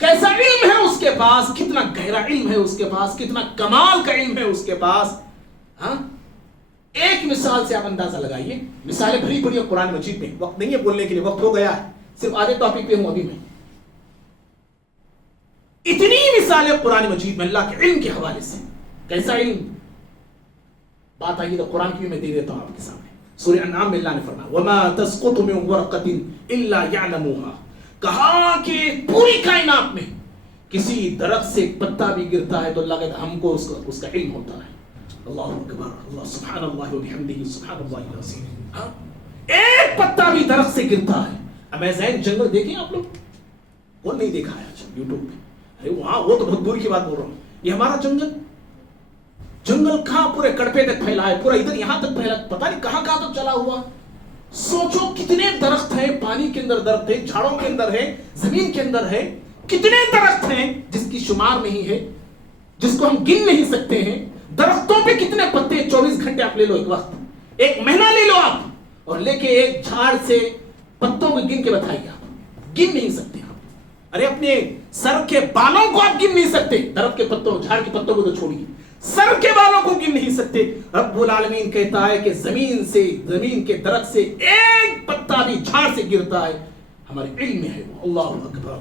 کیسا علم ہے اس کے پاس, کتنا گہرا علم ہے اس کے پاس, کتنا کمال کا علم ہے اس کے پاس. ہاں, ایک مثال سے آپ اندازہ لگائیے. مثالیں بھری پڑی قرآن مجید میں, وقت نہیں ہے بولنے کے لیے, وقت ہو گیا ہے, صرف آدھے ٹاپک پہ ہوں ابھی میں. اتنی مثالیں قرآن مجید میں اللہ کے علم کے حوالے سے. کیسا علم, بات آئیے تو قرآن کی بھی میں دے دیتا ہوں آپ کے سامنے. سورہ انعام میں اللہ نے فرمایا وَمَا تَسْقُطُ مِن وَرَقَةٍ إِلَّا يَعْلَمُهَا. کہا کہ پوری کائنات میں کسی درخت سے ایک پتا بھی گرتا ہے تو اللہ کہتا ہے ہم کو اس کا علم ہوتا ہے. اللہ اکبر, اللہ سبحان اللہ وبحمدہ سبحان اللہ العظیم. ایک پتا بھی درخت سے گرتا ہے. امیزون جنگل دیکھیں آپ لوگ, کون نہیں دیکھا ہے آج یوٹیوب پہ؟ ارے وہاں وہ تو بہت دور کی بات بول رہا ہوں. یہ ہمارا جنگل کہاں پورے کڑپے تک پھیلا ہے, پورا ادھر یہاں تک پھیلا, پتہ نہیں کہاں کہاں تک چلا ہوا. سوچو کتنے درخت ہیں, پانی کے اندر درخت ہے, جھاڑوں کے اندر ہے, زمین کے اندر ہے, کتنے درخت ہیں جس کی شمار نہیں ہے, جس کو ہم گن نہیں سکتے ہیں. درختوں پہ کتنے پتے, 24 گھنٹے آپ لے لو, ایک وقت, ایک مہینہ لے لو آپ, اور لے کے ایک جھاڑ سے پتوں کو گن کے بتائیے, آپ گن نہیں سکتے. ارے اپنے سر کے بالوں کو آپ گن نہیں سکتے, درخت کے پتوں, جھاڑ کے پتوں کو تو چھوڑیے, سر کے بالوں کو گن نہیں سکتے. رب العالمین کہتا ہے کہ زمین کے درخت سے ایک پتا بھی جھاڑ سے گرتا ہے ہمارے علم میں ہے وہ. اللہ اکبر.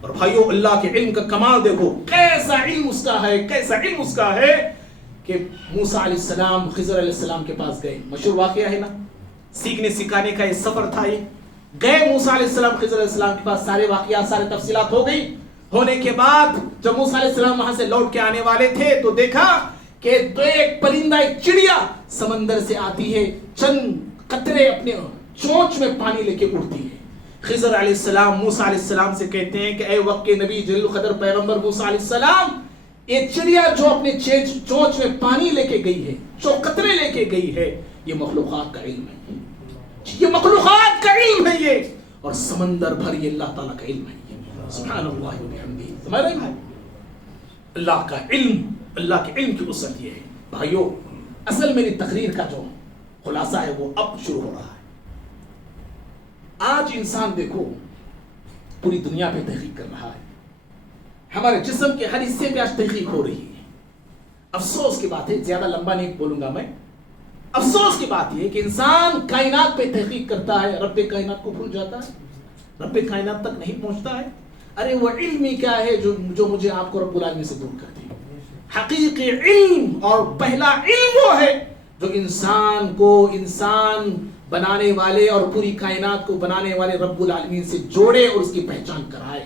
اور بھائیو, اللہ کے علم کا کمال دیکھو, کیسا علم اس کا ہے, کیسا علم اس کا ہے کہ موسیٰ علیہ السلام خضر علیہ السلام کے پاس گئے. مشہور واقعہ ہے نا, سیکھنے سکھانے کا یہ سفر تھا. یہ گئے موسیٰ علیہ السلام خضر علیہ السلام کے پاس, سارے واقعات, سارے تفصیلات ہو گئی. ہونے کے بعد جب موسیٰ علیہ السلام وہاں سے لوٹ کے آنے والے تھے تو دیکھا کہ تو ایک پرندہ, ایک چڑیا سمندر سے آتی ہے, چند قطرے اپنے چونچ میں پانی لے کے اڑتی ہے. خضر علیہ السلام موسیٰ علیہ السلام سے کہتے ہیں کہ اے وقت کے نبی جلیل القدر پیغمبر موسیٰ علیہ السلام, یہ چڑیا جو اپنے چونچ میں پانی لے کے گئی ہے, جو قطرے لے کے گئی ہے, یہ مخلوقات کا علم ہے, یہ مخلوقات کا علم ہے یہ, اور سمندر بھر یہ اللہ تعالیٰ کا علم ہے. سبحان اللہ وبحمدہ. سمجھ رہے ہیں اللہ کا علم, اللہ کے علم کی وسعت یہ ہے. بھائیو, اصل میری تقریر کا جو خلاصہ ہے وہ اب شروع ہو رہا ہے. آج انسان دیکھو پوری دنیا پہ تحقیق کر رہا ہے, ہمارے جسم کے ہر حصے پہ آج تحقیق ہو رہی ہے. افسوس کی بات ہے, زیادہ لمبا نہیں بولوں گا میں, افسوس کی بات یہ کہ انسان کائنات پہ تحقیق کرتا ہے, رب کائنات کو بھول جاتا ہے, رب کائنات تک نہیں پہنچتا ہے. ارے وہ علم ہی کیا ہے جو مجھے آپ کو رب العالمین سے دور کرتی ہے. حقیقی علم اور پہلا علم وہ ہے جو انسان کو انسان بنانے والے اور پوری کائنات کو بنانے والے رب العالمین سے جوڑے اور اس کی پہچان کرائے.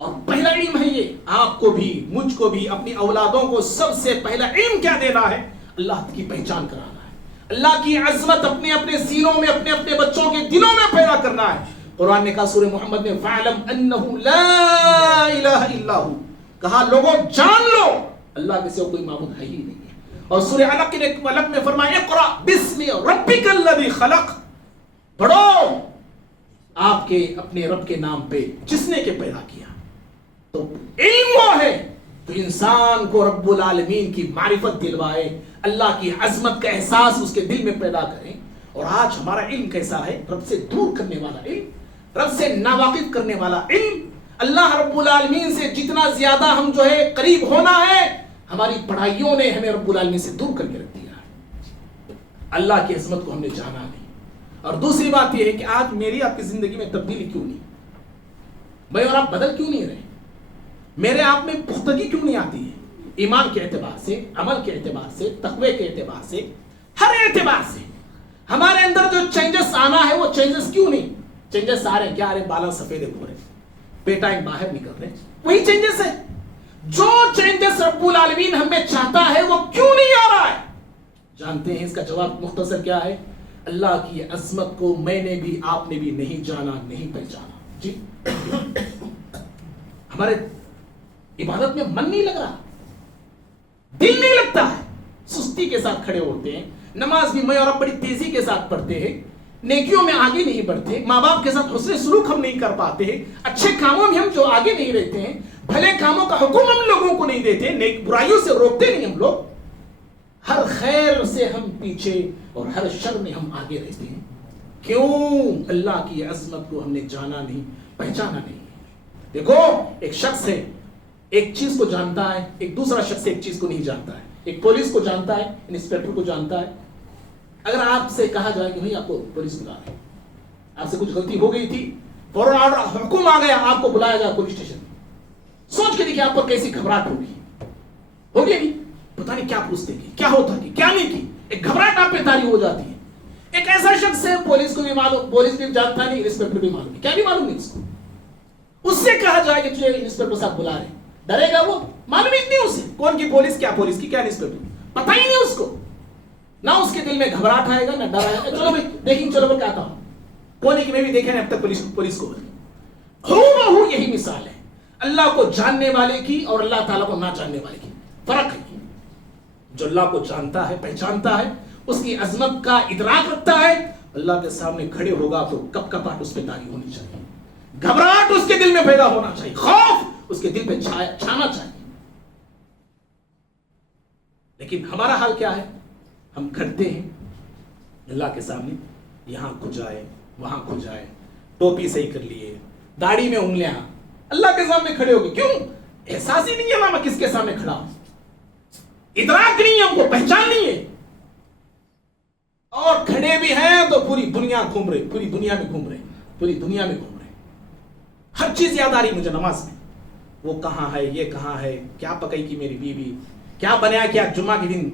اور پہلا علم ہے یہ, آپ کو بھی مجھ کو بھی اپنی اولادوں کو سب سے پہلا علم کیا دینا ہے, اللہ کی پہچان کرانا ہے, اللہ کی عظمت اپنے اپنے سینوں میں, اپنے اپنے بچوں کے دلوں میں پیدا کرنا ہے. قرآن نے کہا سورہ محمد میں فَعْلَمْ أَنَّهُ لَا إِلَهَ إِلَّا هُ، کہا لوگوں جان لو اللہ کے سوا کوئی معبود ہے ہی نہیں ہے۔ اور سورہ علق میں فرمایا اقرأ بِاسْمِ رَبِّكَ الَّذِي خَلَقَ، پڑھو آپ کے اپنے رب کے نام پہ جس نے کہ پیدا کیا۔ تو علم وہ ہے تو انسان کو رب العالمین کی معرفت دلوائے، اللہ کی عظمت کا احساس اس کے دل میں پیدا کریں۔ اور آج ہمارا علم کیسا ہے؟ رب سے دور کرنے والا علم، رب سے ناواقف کرنے والا علم۔ اللہ رب العالمین سے جتنا زیادہ ہم جو ہے قریب ہونا ہے، ہماری پڑھائیوں نے ہمیں رب العالمین سے دور کر کے رکھ دیا۔ اللہ کی عظمت کو ہم نے جانا نہیں۔ اور دوسری بات یہ ہے کہ آج میری آپ کی زندگی میں تبدیلی کیوں نہیں؟ میں اور آپ بدل کیوں نہیں رہے؟ میرے آپ میں پختگی کیوں نہیں آتی ہے؟ ایمان کے اعتبار سے، عمل کے اعتبار سے، تقوی کے اعتبار سے، ہر اعتبار سے ہمارے اندر جو چینجز آنا ہے وہ چینجز کیوں نہیں؟ چینجز آ رہے ہیں، کیا آ رہے؟ بالا سفید ہو رہے، پیٹائیں باہر نکل رہے، وہی چینجز ہے۔ جو چینجز رب العالمین ہمیں چاہتا ہے وہ کیوں نہیں آ رہا ہے؟ جانتے ہیں اس کا جواب مختصر کیا ہے؟ اللہ کی عظمت کو میں نے بھی آپ نے بھی نہیں جانا، نہیں پہچانا۔ جی ہمارے عبادت میں من نہیں لگ رہا، دل نہیں لگتا ہے، سستی کے ساتھ کھڑے ہوتے ہیں، نماز بھی میں اور اب بڑی تیزی کے ساتھ پڑھتے ہیں، نیکیوں میں آگے نہیں بڑھتے، ماں باپ کے ساتھ حسن سلوک ہم نہیں کر پاتے ہیں، اچھے کاموں میں ہم جو آگے نہیں رہتے ہیں، بھلے کاموں کا حکم ہم لوگوں کو نہیں دیتے، نیک برائیوں سے روکتے نہیں ہم لوگ، ہر خیر سے ہم پیچھے اور ہر شر میں ہم آگے رہتے ہیں۔ کیوں؟ اللہ کی عظمت کو ہم نے جانا نہیں، پہچانا نہیں۔ دیکھو ایک شخص ہے، ایک چیز کو جانتا ہے، ایک دوسرا شخص ایک چیز کو نہیں جانتا ہے، ایک پولیس کو جانتا ہے، انسپیکٹر کو جانتا ہے۔ اگر آپ سے کہا جائے کہ بھئی آپ کو پولیس بلا رہے ہیں، آپ سے کچھ غلطی ہو گئی تھی، فوراً آرڈر حکم آ گیا آپ کو بلایا جائے پولیس اسٹیشن، سوچ کے دیکھیں آپ پر کیسی گھبراہٹ ہوگی نہیں؟ پتہ نہیں کیا پوچھتے کی، کیا ہوتا کی، کیا نہیں کی، ایک گھبراہٹ آپ پہ طاری ہو جاتی ہے۔ ایک ایسا شخص ہے پولیس کو بھی معلوم، پولیس بھی جانتا نہیں، انسپیکٹر بھی معلوم، کیا بھی معلوم نہیں اس کو، اس سے کہا جائے کہ تجھے انسپیکٹر صاحب بلا رہے ہیں، ڈرے گا وہ؟ معلوم ہی نہیں اسے کون کی پولیس کی کیا انسپیکٹر، پتہ ہی نہیں اس کو، نہ اس کے دل میں گھبراہٹ آئے گا نہ ڈر آئے گا۔ چلو بھائی دیکھیں، چلو میں کہتا ہوں، کونے کی میں بھی دیکھے نا اب تک پولیس کو ہو یہی مثال ہے اللہ کو جاننے والے کی اور اللہ تعالیٰ کو نہ جاننے والے کی۔ فرق ہے جو اللہ کو جانتا ہے، پہچانتا ہے، اس کی عظمت کا ادراک رکھتا ہے، اللہ کے سامنے کھڑے ہوگا تو کپ کپاہٹ اس پہ طاری ہونی چاہیے، گھبراہٹ اس کے دل میں پیدا ہونا چاہیے، خوف اس کے دل پہ چھانا چاہیے۔ لیکن ہمارا حال کیا ہے؟ ہم کھڑتے ہیں اللہ کے سامنے، یہاں کھجائے وہاں کھجائے، ٹوپی صحیح کر لیے، داڑھی میں انگلیاں، اللہ کے سامنے کھڑے ہو گئے۔ کیوں؟ احساس ہی نہیں ہے میں کس کے سامنے کھڑا ہوں، ادراک نہیں ہے، ہم کو پہچان نہیں ہے، اور کھڑے بھی ہیں تو پوری دنیا گھوم رہے، پوری دنیا میں گھوم رہے، پوری دنیا میں گھوم رہے، ہر چیز یاد آ رہی مجھے نماز میں، وہ کہاں ہے، یہ کہاں ہے، کیا پکائی کی میری بیوی، کیا بنایا، کیا جمعہ کے دن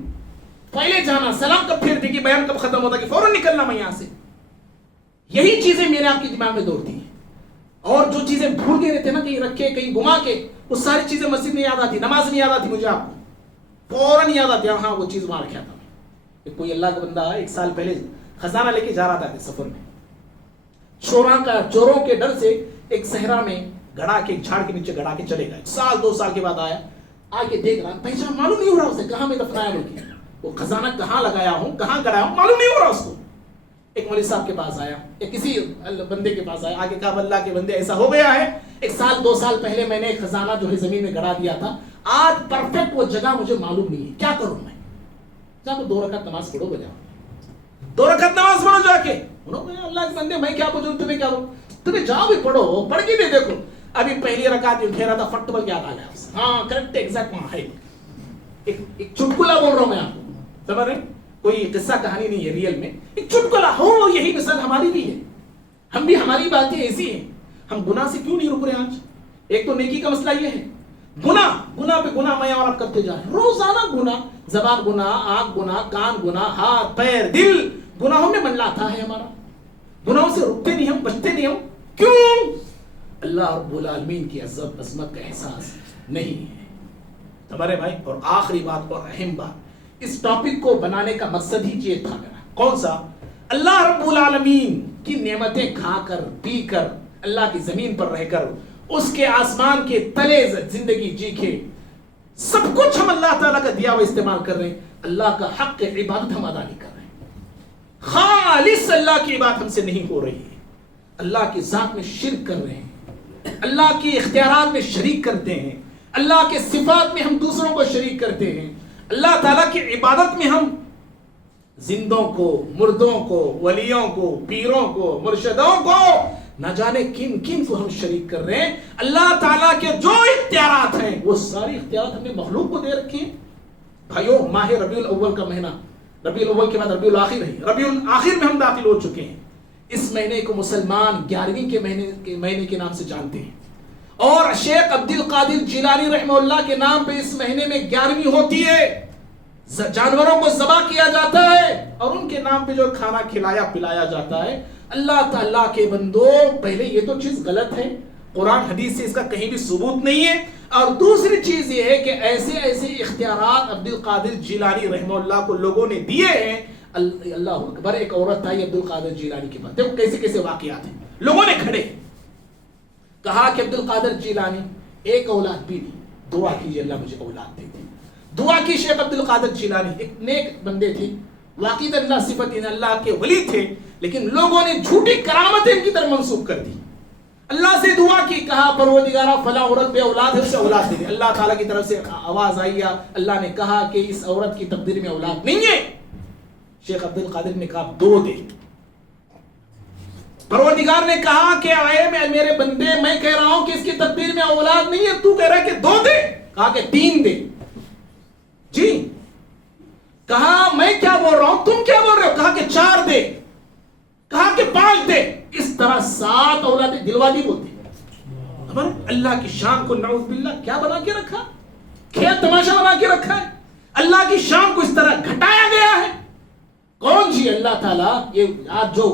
پہلے جانا، سلام کب پھرتی کہ بیان کب ختم ہوتا کہ فوراً نکلنا میں یہاں سے، یہی چیزیں میرے آپ کی دماغ میں دوڑتی ہیں۔ اور جو چیزیں بھول گئے رہتے نا، کہیں رکھے کہیں گما کے، وہ ساری چیزیں مسجد میں یاد آتی، نماز نہیں یاد آتی مجھے، آپ کو فوراً یاد آتی، ہاں وہ چیز وہاں رکھا تھا۔ کوئی اللہ کا بندہ ایک سال پہلے خزانہ لے کے جا رہا تھا سفر میں، چوروں کے ڈر سے ایک صحرا میں گڑا کے جھاڑ کے نیچے گڑا کے چلے گئے، سال 2 سال کے بعد آیا، آگے دیکھ رہا، پہچان معلوم نہیں ہو رہا اسے کہاں میں دفنایا ملکی، وہ خزانہ کہاں لگایا ہوں، کہاں گڑایا ہوں، معلوم نہیں ہو رہا اس کو۔ ایک مولوی صاحب کے پاس آیا، ایک کسی بندے کے پاس آیا، آگے کہا اللہ کے بندے ایسا ہو گیا ہے، 1 سال 2 سال پہلے میں نے ایک خزانہ جو ہے زمین میں گڑا دیا تھا، آج پرفیکٹ وہ جگہ مجھے معلوم نہیں ہے، کیا کروں میں؟ جا تو 2 رکعت نماز پڑھو، بجا 2 رکعت نماز پڑھو جا کے، اللہ کے بندے میں کیا پوچھوں، تمہیں کیا بولوں، تمہیں جاؤ بھی پڑھو، پڑھ کے بھی دیکھو، ابھی پہلی رکعت میں پھیرا تھا فٹ بل کیا آ گیا، ہاں کریکٹ ایگزیکٹ وہاں ہے، ایک چٹکلا بول رہا ہوں میں آپ کو، سمجھ رہے؟ کوئی قصہ کہانی نہیں ہے، ریئل میں ایک چٹکلا ہو، یہی مثال ہماری بھی ہے، ہم بھی ہماری باتیں ایسی ہیں، ہم گناہ سے کیوں نہیں رک رہے آج؟ ایک تو نیکی کا مسئلہ یہ ہے، گناہ پہ گناہ میں اور آپ کرتے جا رہے ہیں، روزانہ گناہ، زبان گناہ، آنکھ گناہ، کان گناہ، ہاتھ پیر دل گناہوں میں منڈلاتا ہے ہمارا، گناہوں سے رکتے نہیں ہم، بچتے نہیں ہم، کیوں؟ اللہ رب العالمین کی عظمت کا احساس نہیں ہے ہمارے بھائی۔ اور آخری بات اور اہم بات، اس ٹاپک کو بنانے کا مقصد ہی یہ تھا میرا، کون سا؟ اللہ رب العالمین کی نعمتیں کھا کر پی کر اللہ کی زمین پر رہ کر اس کے آسمان کے تلے زندگی جی کے سب کچھ ہم اللہ تعالیٰ کا دیا ہوا استعمال کر رہے ہیں، اللہ کا حق عبادت ہم ادا نہیں کر رہے ہیں، خالص اللہ کی عبادت ہم سے نہیں ہو رہی ہے، اللہ کی ذات میں شرک کر رہے ہیں، اللہ کی اختیارات میں شریک کرتے ہیں، اللہ کے صفات میں ہم دوسروں کو شریک کرتے ہیں، اللہ تعالیٰ کی عبادت میں ہم زندوں کو، مردوں کو، ولیوں کو، پیروں کو، مرشدوں کو، نہ جانے کن کن کو ہم شریک کر رہے ہیں۔ اللہ تعالیٰ کے جو اختیارات ہیں وہ ساری اختیارات ہم نے مخلوق کو دے رکھے ہیں۔ بھائیو، ماہ ربیع الاول کا مہینہ، ربیع الاول کے بعد ربیع الاخر ہے، ربیع الاخر میں ہم داخل ہو چکے ہیں۔ اس مہینے کو مسلمان 11ویں کے مہینے کے نام سے جانتے ہیں، اور شیخ عبد القادر جیلانی رحمہ اللہ کے نام پہ اس مہینے میں 11ویں ہوتی ہے، جانوروں کو ذبح کیا جاتا ہے اور ان کے نام پہ جو کھانا کھلایا پلایا جاتا ہے۔ اللہ تعالیٰ کے بندو، پہلے یہ تو چیز غلط ہے، قرآن حدیث سے اس کا کہیں بھی ثبوت نہیں ہے، اور دوسری چیز یہ ہے کہ ایسے ایسے اختیارات عبد القادر جیلانی رحمہ اللہ کو لوگوں نے دیے ہیں۔ اللہ اکبر، ایک عورت آئی عبد القادر جیلانی کے پاس، دیکھو کیسے کیسے واقعات ہیں، لوگوں نے کھڑے کہا کہ عبد القادر جیلانی ایک اولاد بھی نہیں، دعا کیجیے اللہ مجھے اولاد دے دے۔ دعا کی شیخ عبد القادر جیلانی ایک نیک بندے تھے، واقعی اللہ صفت اللہ کے ولی تھے، لیکن لوگوں نے جھوٹی کرامتیں ان کی طرف منسوخ کر دی۔ اللہ سے دعا کی، کہا پروردگارہ فلاں عورت بے اولاد ہے، اسے اولاد دے دے۔ اللہ تعالیٰ کی طرف سے آواز آئی، اللہ نے کہا کہ اس عورت کی تقدیر میں اولاد نہیں ہے۔ شیخ عبد القادر نے کہا 2 دے۔ پروردگار نے کہا کہ اے میرے بندے، میں کہہ رہا ہوں کہ اس کی تقدیر میں اولاد نہیں ہے، تو کہہ رہا ہے کہ 2 دے۔ کہا کہ 3 دے۔ جی، کہا میں کیا بول رہا ہوں، تم کیا بول رہے ہو؟ کہا کہ 4 دے۔ کہا کہ 5 دے۔ اس طرح 7 اولادیں دلوادی بولتے ہیں۔ اللہ کی شان کو نعوذ باللہ کیا بنا کے رکھا، کھیل تماشا بنا کے رکھا ہے۔ اللہ کی شان کو اس طرح گھٹایا گیا ہے۔ کون جی اللہ تعالیٰ؟ یہ آج جو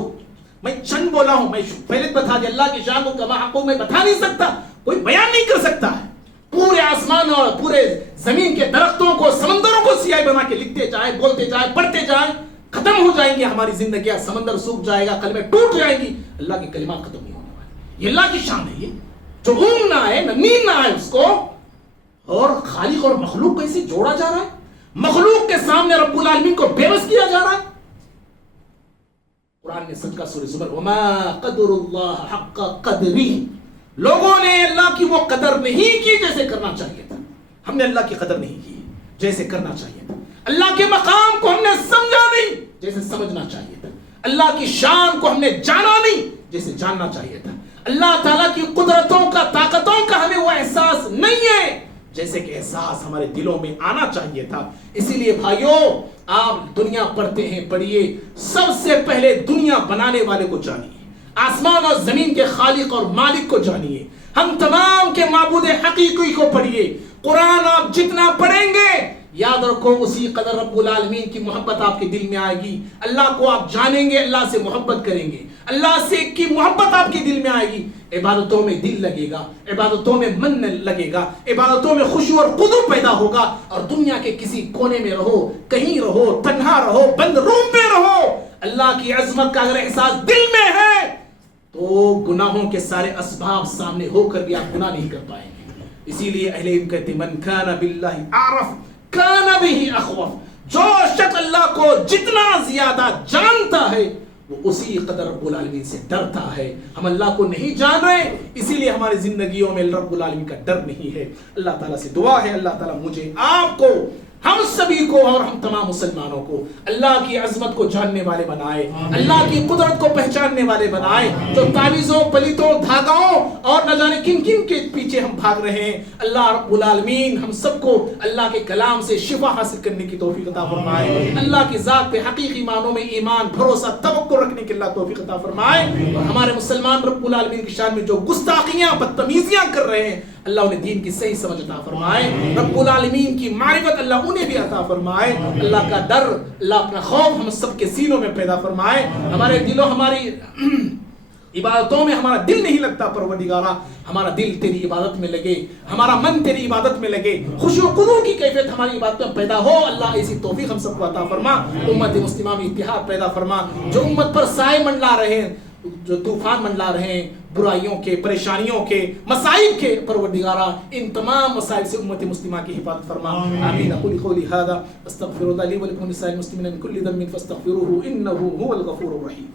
میں چند بولا ہوں، میں پہلے بتا دیا، اللہ کی شان کو کما حقوں میں بتا نہیں سکتا، کوئی بیان نہیں کر سکتا ہے۔ پورے آسمان اور پورے زمین کے درختوں کو، سمندروں کو سیاہ بنا کے لکھتے جائیں، بولتے جائیں، پڑھتے جائیں، ختم ہو جائیں گے ہماری زندگیاں، سمندر سوکھ جائے گا، کلمے ٹوٹ جائیں گی، اللہ کی کلمات ختم نہیں ہونے والے۔ یہ اللہ کی شان ہے، یہ جو اونگ نہ آئے، نہ نیند نہ آئے اس کو، اور خالق اور مخلوق کو اسے جوڑا جا رہا ہے، مخلوق کے سامنے رب العالمین کو بے بس کیا جا رہا ہے۔ قرآن نے صدقہ سورہ زمر، وما قدر اللہ حق قدری، لوگوں نے اللہ کی وہ قدر نہیں کی جیسے کرنا چاہیے تھا۔ ہم نے اللہ کی قدر نہیں کی جیسے کرنا چاہیے تھا، اللہ کے مقام کو ہم نے سمجھا نہیں جیسے سمجھنا چاہیے تھا، اللہ کی شان کو ہم نے جانا نہیں جیسے جاننا چاہیے تھا، اللہ تعالیٰ کی قدرتوں کا، طاقتوں کا ہمیں وہ احساس نہیں ہے جیسے کہ احساس ہمارے دلوں میں آنا چاہیے تھا۔ اسی لیے بھائیوں، آپ دنیا پڑھتے ہیں، پڑھیے، سب سے پہلے دنیا بنانے والے کو جانیے، آسمان اور زمین کے خالق اور مالک کو جانیے، ہم تمام کے معبود حقیقی کو پڑھیے۔ قرآن آپ جتنا پڑھیں گے، یاد رکھو اسی قدر رب العالمین کی محبت آپ کے دل میں آئے گی، اللہ کو آپ جانیں گے، اللہ سے محبت کریں گے، اللہ سے کی محبت آپ کے دل میں آئے گی، عبادتوں میں دل لگے گا، عبادتوں میں من لگے گا، عبادتوں میں خشوع اور خضوع پیدا ہوگا، اور دنیا کے کسی کونے میں رہو، کہیں رہو، تنہا رہو، بند روم میں رہو، اللہ کی عظمت کا اگر احساس دل میں ہے تو گناہوں کے سارے اسباب سامنے ہو کر بھی آپ گناہ نہیں کر پائیں گے۔ اسی لیے اہل علم کہتے ہیں من کان باللہ اعرف کان بہ اخوف، جو شخص اللہ کو جتنا زیادہ جانتا ہے وہ اسی قدر رب العالمین سے ڈرتا ہے۔ ہم اللہ کو نہیں جان رہے، اسی لیے ہماری زندگیوں میں رب العالمین کا ڈر نہیں ہے۔ اللہ تعالیٰ سے دعا ہے اللہ تعالیٰ مجھے، آپ کو، ہم سبھی کو اور ہم تمام مسلمانوں کو اللہ کی عظمت کو جاننے والے بنائے، اللہ کی قدرت کو پہچاننے والے بنائے، جو تعویذوں، پلیتوں، دھاگاؤں اور نہ جانے کن کن کے پیچھے ہم بھاگ رہے ہیں، اللہ رب العالمین ہم سب کو اللہ کے کلام سے شفا حاصل کرنے کی توفیق عطا فرمائے، اللہ کی ذات پہ حقیقی معنوں میں ایمان، بھروسہ، توکل رکھنے کی اللہ توفیق عطا فرمائے، اور ہمارے مسلمان رب العالمین کی شان میں جو گستاخیاں، بدتمیزیاں کر رہے ہیں، اللہ انہیں دین کی صحیح سمجھ عطا فرمائے، رب العالمین کی معرفت اللہ انہیں بھی عطا فرمائے، اللہ کا ڈر، اللہ اپنا خوف ہم سب کے سینوں میں پیدا فرمائے، ہمارے دلوں، ہماری عبادتوں میں ہمارا دل نہیں لگتا پروردگارہ، ہمارا دل تیری عبادت میں لگے، ہمارا من تیری عبادت میں لگے، خشوع و خضوع کی کیفیت ہماری عبادتوں میں پیدا ہو۔ اللہ ایسی توفیق ہم سب کو عطا فرما، امت مسلمہ میں اتحاد پیدا فرما، جو امت پر سائے منڈلا رہے ہیں، جو طوفان منڈلا رہے ہیں برائیوں کے، پریشانیوں کے، مصائب کے، پروردگارہ ان تمام مصائب سے امت مسلمہ کی حفاظت فرما۔ آمین۔ اقول قولی ھذا استغفر اللہ لی ولکم ولسائر المسلمین من کل ذنب فاستغفروہ انہ ھو الغفور الرحیم۔